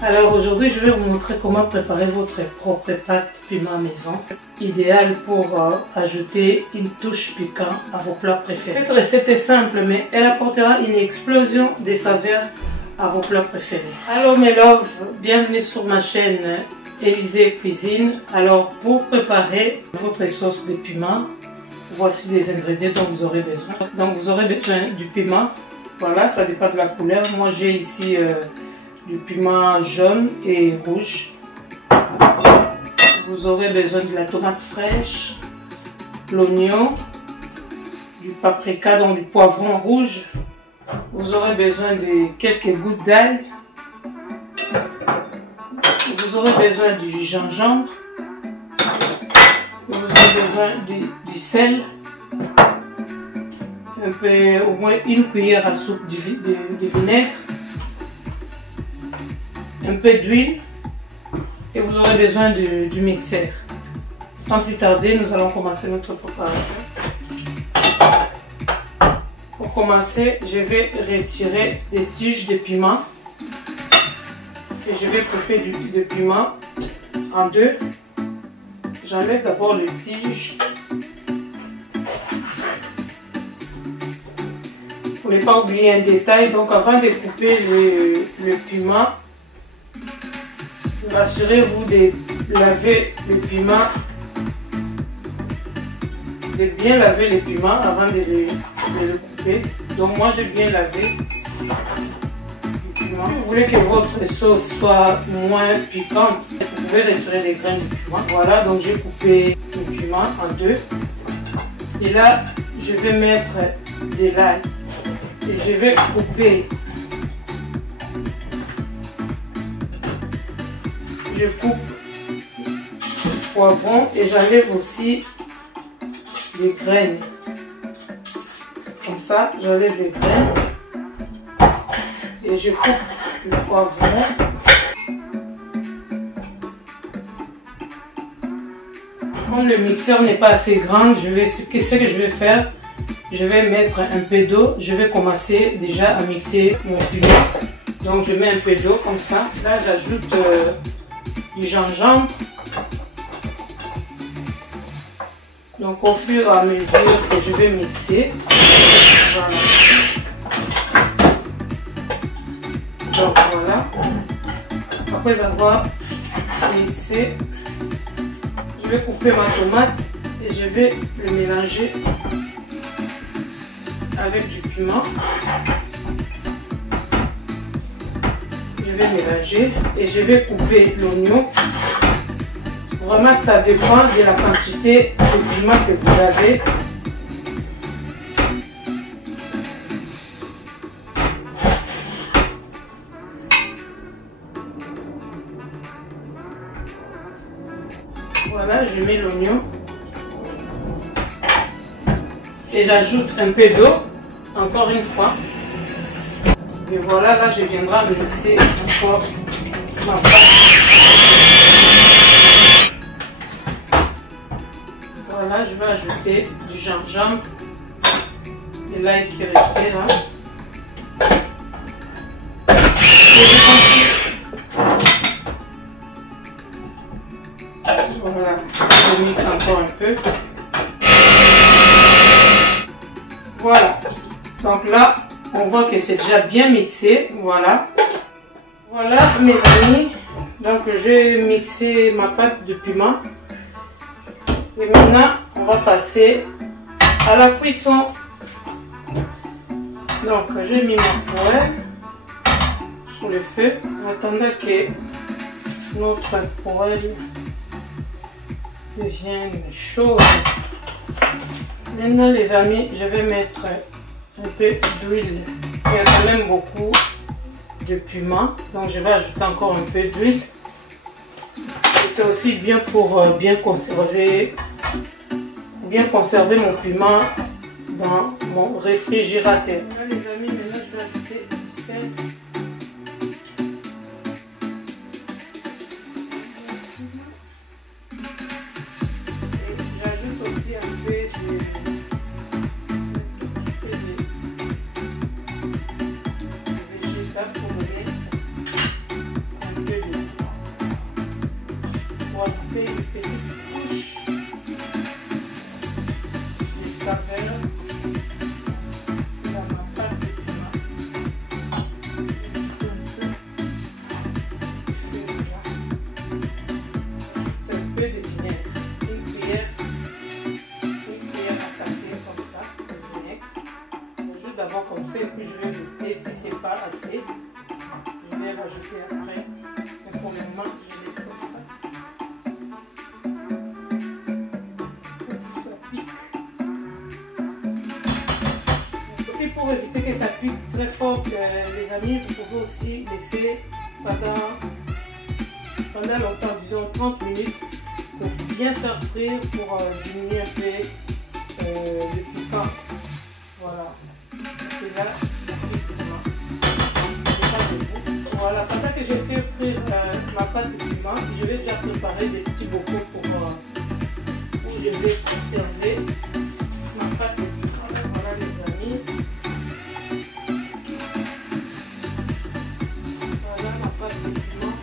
Alors aujourd'hui, je vais vous montrer comment préparer votre propre pâte piment maison, idéal pour ajouter une touche piquante à vos plats préférés. Cette recette est simple, mais elle apportera une explosion des saveurs à vos plats préférés. Hello mes loves, bienvenue sur ma chaîne Élysée Cuisine. Alors pour préparer votre sauce de piment, voici les ingrédients dont vous aurez besoin. Donc vous aurez besoin du piment, voilà, ça dépend de la couleur. Moi j'ai ici du piment jaune et rouge. Vous aurez besoin de la tomate fraîche, l'oignon, du paprika, donc du poivron rouge. Vous aurez besoin de quelques gouttes d'ail. Vous aurez besoin du gingembre. Vous aurez besoin du sel. Un peu, au moins une cuillère à soupe de vinaigre. Un peu d'huile. Et vous aurez besoin du mixeur. Sans plus tarder, nous allons commencer notre préparation. Pour commencer, je vais retirer des tiges de piment. Et je vais couper le piment en deux. J'enlève d'abord les tiges. Pour ne pas oublier un détail, donc avant de couper le piment, rassurez-vous de laver le piment, de bien laver le piment avant de le couper. Donc moi j'ai bien lavé le piment. Si vous voulez que votre sauce soit moins piquante, vous pouvez retirer les graines du piment. Voilà, donc j'ai coupé le piment en deux. Et là, je vais mettre de l'ail. Et je vais couper. Je coupe le poivron et j'enlève aussi les graines. Comme ça, j'enlève les graines et je coupe le poivron. Comme le mixeur n'est pas assez grand, ce que je vais faire, je vais mettre un peu d'eau. Je vais commencer déjà à mixer mon piment. Donc je mets un peu d'eau comme ça. Là, j'ajoute du gingembre. Donc au fur et à mesure que je vais mixer, voilà. Donc voilà. Après avoir mixé, je vais couper ma tomate et je vais le mélanger avec du piment. Je vais mélanger et je vais couper l'oignon. Vraiment, ça dépend de la quantité de piment que vous avez. Voilà, je mets l'oignon. Et j'ajoute un peu d'eau, encore une fois. Et voilà, là je viendrai mixer encore ma pâte. Voilà, je vais ajouter du gingembre et l'ail qui est resté là. Voilà, je mixe encore un peu. Voilà, donc là on voit que c'est déjà bien mixé. Voilà, voilà mes amis, donc j'ai mixé ma pâte de piment et maintenant on va passer à la cuisson. Donc j'ai mis ma poêle sur le feu en attendant que notre poêle devienne chaude. Maintenant les amis, je vais mettre un peu d'huile. Il y a quand même beaucoup de piment, donc je vais ajouter encore un peu d'huile. C'est aussi bien pour bien conserver mon piment dans mon réfrigérateur. Là, les amis, maintenant je vais ajouter du sel. J'ajoute aussi un peu de végétal pour donner un peu rajouter une petite couche de saveur dans ma pâte de piment. Un peu de vinaigre, une cuillère à café comme ça, de vinaigre. J'ajoute d'abord comme ça et puis je vais goûter si c'est pas assez. Je vais rajouter après. Mais pour le moment, je laisse comme ça. Ça pique. Et pour éviter que ça pique très fort, les amis, vous pouvez aussi laisser pendant longtemps, disons 30 minutes, pour bien faire frire, pour diminuer un peu le piquant. Voilà. Et là, voilà, pendant que j'ai fait frire ma pâte de piment, je vais déjà préparer des petits bocaux pour où je vais conserver ma pâte de piment. Voilà les amis. Voilà ma pâte de piment.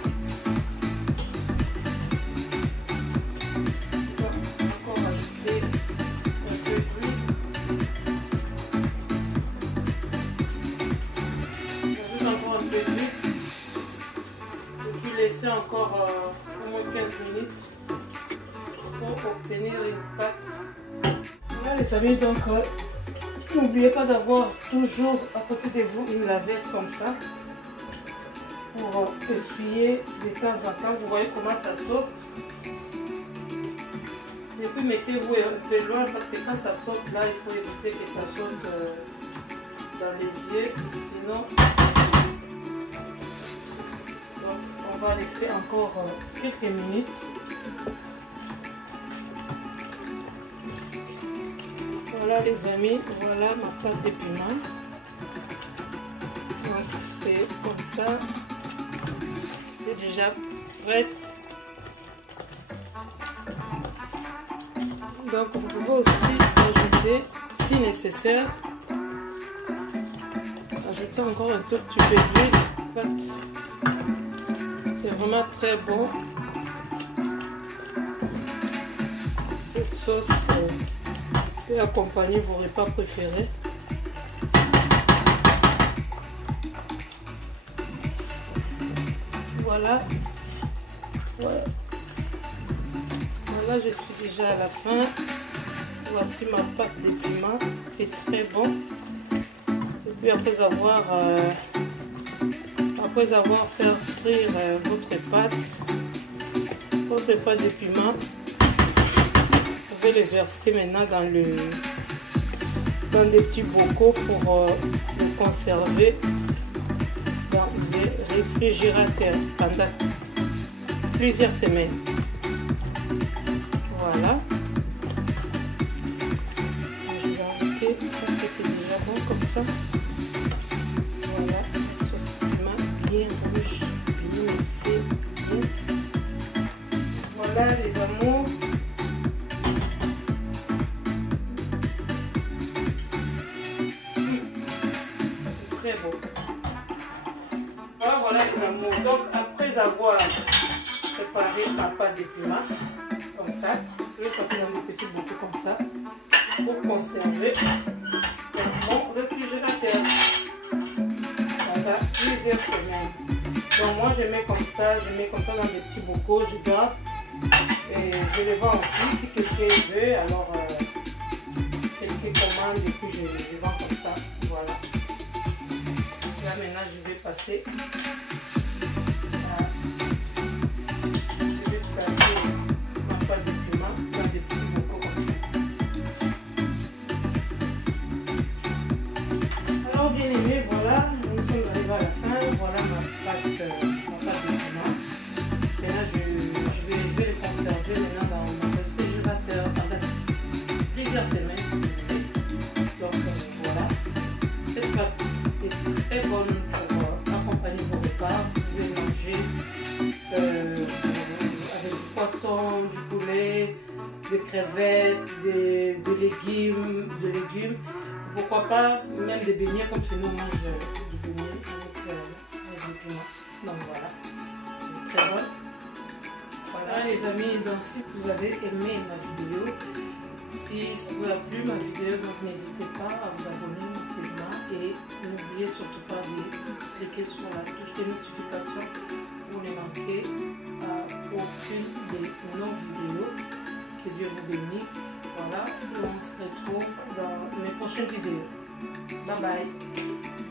Je vais encore ajouter un peu d'huile. J'ajoute encore un peu d'huile. Laisser encore au moins 15 minutes pour obtenir une pâte. Voilà les amis, donc n'oubliez pas d'avoir toujours à côté de vous une lavette comme ça pour essuyer de temps en temps. Vous voyez comment ça saute. Et puis mettez-vous un peu loin parce que quand ça saute là, il faut éviter que ça saute dans les yeux, sinon on va laisser encore quelques minutes. Voilà les amis, voilà ma pâte de piment. Donc c'est comme ça. C'est déjà prête. Donc vous pouvez aussi ajouter, si nécessaire, ajouter encore un tout petit peu d'huile. C'est vraiment très bon. Cette sauce peut accompagner vos repas préférés. Voilà. Ouais. Voilà, je suis déjà à la fin. Voici ma pâte de piment. C'est très bon. Et puis après avoir fait frire votre pâte de piment, vous pouvez les verser maintenant dans des petits bocaux pour le conserver dans le réfrigérateur pendant plusieurs semaines. Voilà. Je vais arrêter parce que c'est déjà bon comme ça. Voilà. Bien rouge, bien fait, bien. Voilà les amours. C'est très beau. Voilà les amours. Donc après avoir préparé ma pâte de piment, comme ça, je vais passer dans des petits bocaux comme ça pour conserver dans mon réfrigérateur. Plusieurs semaines. Donc moi je mets comme ça dans des petits bocaux, je garde et je les vends aussi si quelqu'un veut, alors quelqu'un commande et puis je les vends comme ça. Voilà. Là maintenant je vais passer ma pâte de piment dans des petits bocaux comme ça. Alors bien aimé, voilà. Nous sommes arrivés à la fin, voilà ma pâte de piment. Maintenant je vais le conserver maintenant dans mon réfrigérateur pendant plusieurs semaines. Donc voilà, cette pâte est très bonne pour accompagner vos repas. Vous pouvez manger avec du poisson, du poulet, des crevettes, de légumes. Pourquoi pas même des beignets comme chez nous, on mange des beignets avec des piments. Donc voilà, c'est très bon. Voilà les amis, donc si vous avez aimé ma vidéo, si ça vous a plu ma vidéo, donc n'hésitez pas à vous abonner massivement et n'oubliez surtout pas de cliquer sur la touche de notification pour ne manquer aucune de nos vidéos. Que Dieu vous bénisse. Voilà, on se retrouve dans mes prochaines vidéos. Bye bye.